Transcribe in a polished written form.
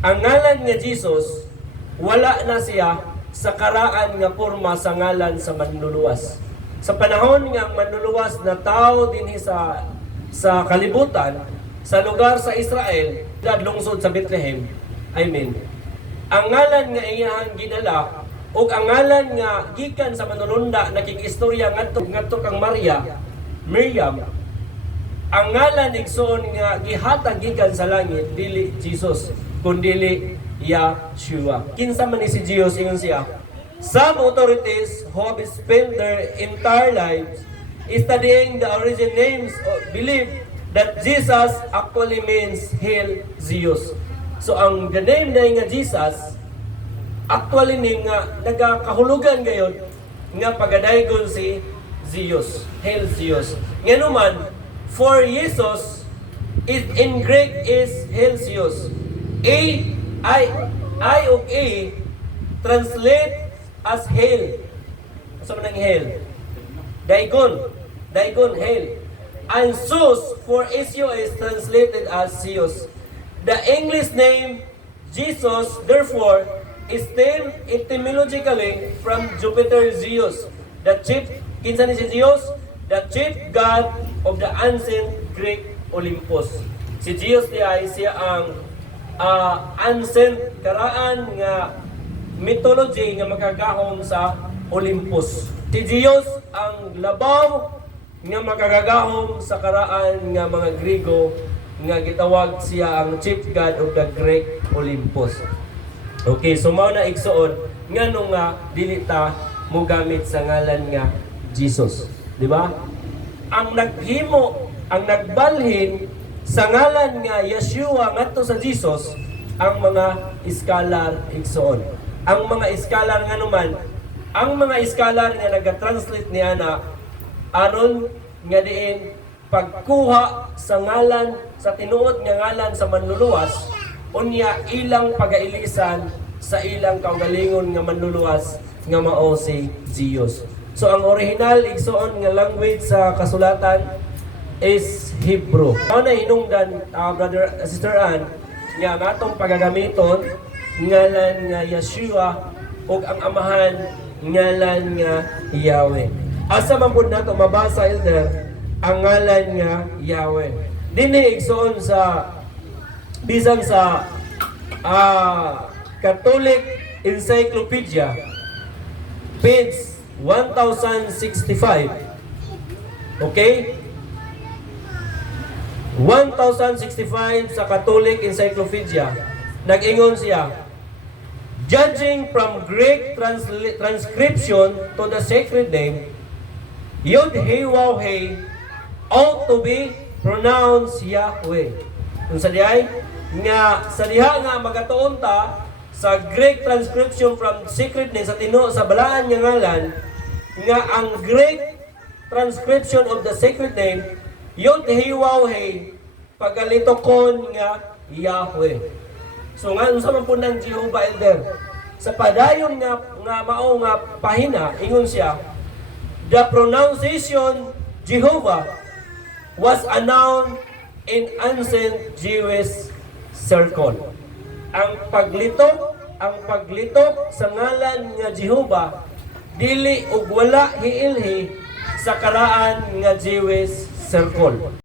Ang ngalan nga Jesus, wala na siya sa karaan nga porma sa ngalan sa manluluwas. Sa panahon nga ang manluluwas na tao dinhi sa kalibutan, sa lugar sa Israel, lungsod sa Bethlehem, ang ngalan nga iyang ginala ug ang ngalan nga gikan sa manulunda nakikistorya ngadto kang Miriam, ang ngalan igsoon nga gihatag gikan sa langit dili Jesus kundi Yeshua. Kinsa man ni si Jesus ingon siya? Some authorities who have spent their entire lives studying the origin names believe that Jesus actually means Hail Zeus. So ang the name na nga Jesus actually ning nga nagakahulugan gayon nga pagadaygon si Zeus, Hail Zeus. Nganuman for Jesus is in Greek is Hail Zeus. I of A translate as Hail. Asa man ang Hail? Daigon, Hail. And Zeus for SU is translated as Zeus. The English name Jesus, therefore, is stemmed etymologically from Jupiter Zeus, the chief, kinsa ni si Zeus? The chief god of the ancient Greek Olympus. Si Zeus ay siya ang ancient karaan nga mythology nga makagahom sa Olympus. Si Zeus ang labaw nga makagagahom sa karaan nga mga Grigo nga gitawag siya ang chief god of the Greek Olympus. Okay, so mao na igsoon nganong nga dili ta mo gamit sa ngalan nga Jesus, di ba? Ang naghimo, ang nagbalhin sa ngalan nga Yeshua ngadto sa Jesus ang mga scholar igsoon. Ang mga scholar nga naman, ang mga scholar nga naga-translate niya na aron nga diin pagkuha sa ngalan sa tinuod nga ngalan sa manluluwas unya ilang pagailisan sa ilang kaugalingon nga manluluwas nga mao si Zeus. So ang original igsoon nga language sa kasulatan is Hebrew. Ano na hinungdan brother sister Ann nga natong pagagamiton ngalan nga Yeshua ug ang amahan ngalan nga Yahweh. Asa man pud nato mabasa elder ang ngalan nga Yahweh. Dinhi igsoon sa bisan sa Catholic Encyclopedia page 1065. Okay? 1065 sa Catholic Encyclopedia. Nag-ingon siya, judging from Greek transcription to the sacred name, Yod-He-Waw-He ought to be pronounced Yahweh. Kung sa diay, nga sa diha nga magatuon ta sa Greek transcription from sacred name sa sa balaan nga ngalan, nga ang Greek transcription of the sacred name Yod-He-Waw-He pagalitokon nga Yahweh. So nga unsa man pud nang Jehovah elder sa padayon nga mao nga pahina ingon siya, the pronunciation Jehovah was a noun in ancient Jewish circle. Ang paglitok sa ngalan nga Jehovah dili og wala hiilhi sa karaan nga Jewish circle.